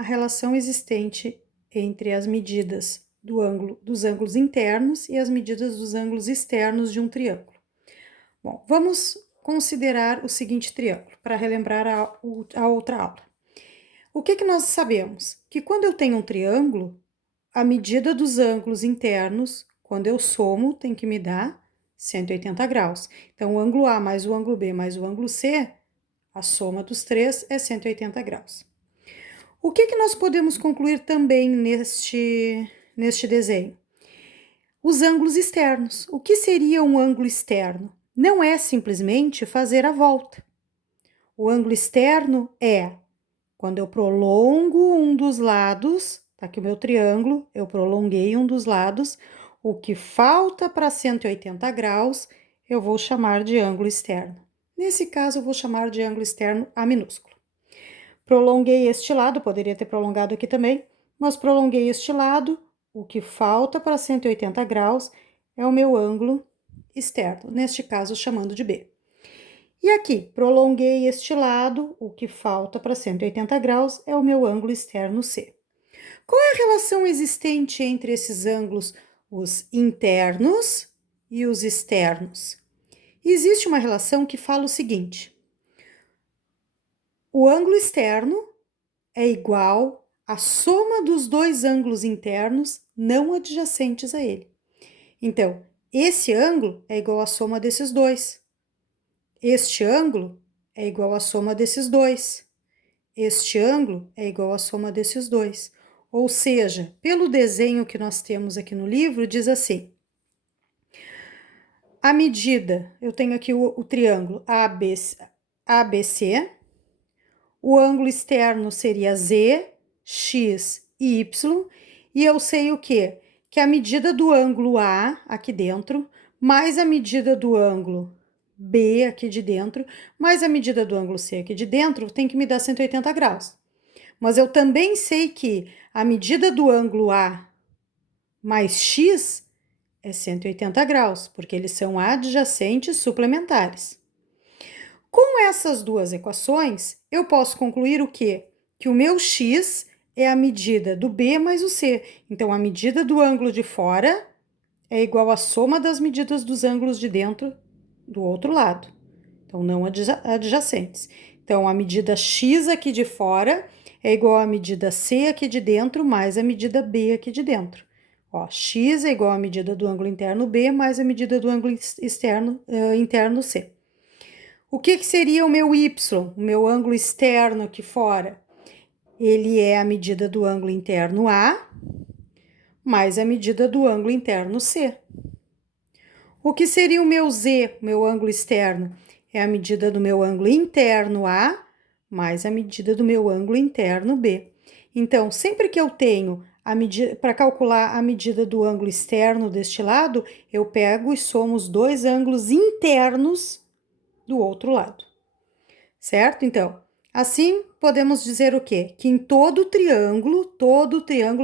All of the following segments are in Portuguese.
a relação existente entre as medidas dos ângulos internos e as medidas dos ângulos externos de um triângulo. Bom, vamos considerar o seguinte triângulo, para relembrar a outra aula. O que nós sabemos? Que quando eu tenho um triângulo, a medida dos ângulos internos, quando eu somo, tem que me dar 180 graus. Então, o ângulo A mais o ângulo B mais o ângulo C, a soma dos três é 180 graus. O que nós podemos concluir também neste desenho? Os ângulos externos. O que seria um ângulo externo? Não é simplesmente fazer a volta. O ângulo externo é quando eu prolongo um dos lados, tá aqui o meu triângulo, eu prolonguei um dos lados, o que falta para 180 graus, eu vou chamar de ângulo externo. Nesse caso, eu vou chamar de ângulo externo A minúsculo. Prolonguei este lado, poderia ter prolongado aqui também, mas prolonguei este lado, o que falta para 180 graus é o meu ângulo externo, neste caso chamando de B. E aqui, prolonguei este lado, o que falta para 180 graus é o meu ângulo externo C. Qual é a relação existente entre esses ângulos, os internos e os externos? Existe uma relação que fala o seguinte: o ângulo externo é igual à soma dos dois ângulos internos não adjacentes a ele. Então, esse ângulo é igual à soma desses dois. Este ângulo é igual à soma desses dois. Este ângulo é igual à soma desses dois. Ou seja, pelo desenho que nós temos aqui no livro, diz assim: a medida, eu tenho aqui o triângulo ABC, o ângulo externo seria Z, X e Y, e eu sei o quê? Que a medida do ângulo A, aqui dentro, mais a medida do ângulo B aqui de dentro, mais a medida do ângulo C aqui de dentro, tem que me dar 180 graus. Mas eu também sei que a medida do ângulo A mais X é 180 graus, porque eles são adjacentes suplementares. Com essas duas equações, eu posso concluir o quê? Que o meu X é a medida do B mais o C. Então, a medida do ângulo de fora é igual à soma das medidas dos ângulos de dentro do outro lado. Então, não adjacentes. Então, a medida X aqui de fora é igual à medida C aqui de dentro mais a medida B aqui de dentro. Ó, X é igual à medida do ângulo interno B mais a medida do ângulo interno C. O que seria o meu Y, o meu ângulo externo aqui fora? Ele é a medida do ângulo interno A mais a medida do ângulo interno C. O que seria o meu Z, meu ângulo externo? É a medida do meu ângulo interno A mais a medida do meu ângulo interno B. Então, sempre que eu tenho a medida, para calcular a medida do ângulo externo deste lado, eu pego e somo os dois ângulos internos do outro lado. Certo? Então, assim podemos dizer o quê? Que em todo triângulo,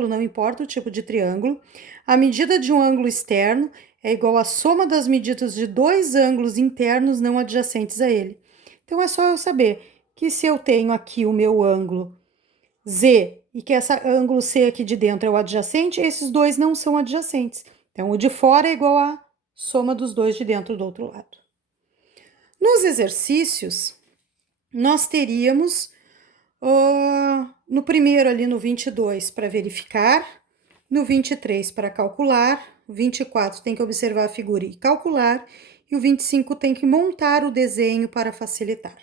não importa o tipo de triângulo, a medida de um ângulo externo é igual à soma das medidas de dois ângulos internos não adjacentes a ele. Então, é só eu saber que se eu tenho aqui o meu ângulo Z e que esse ângulo C aqui de dentro é o adjacente, esses dois não são adjacentes. Então, o de fora é igual à soma dos dois de dentro do outro lado. Nos exercícios, nós teríamos no primeiro ali no 22 para verificar, no 23 para calcular, o 24 tem que observar a figura e calcular, e o 25 tem que montar o desenho para facilitar.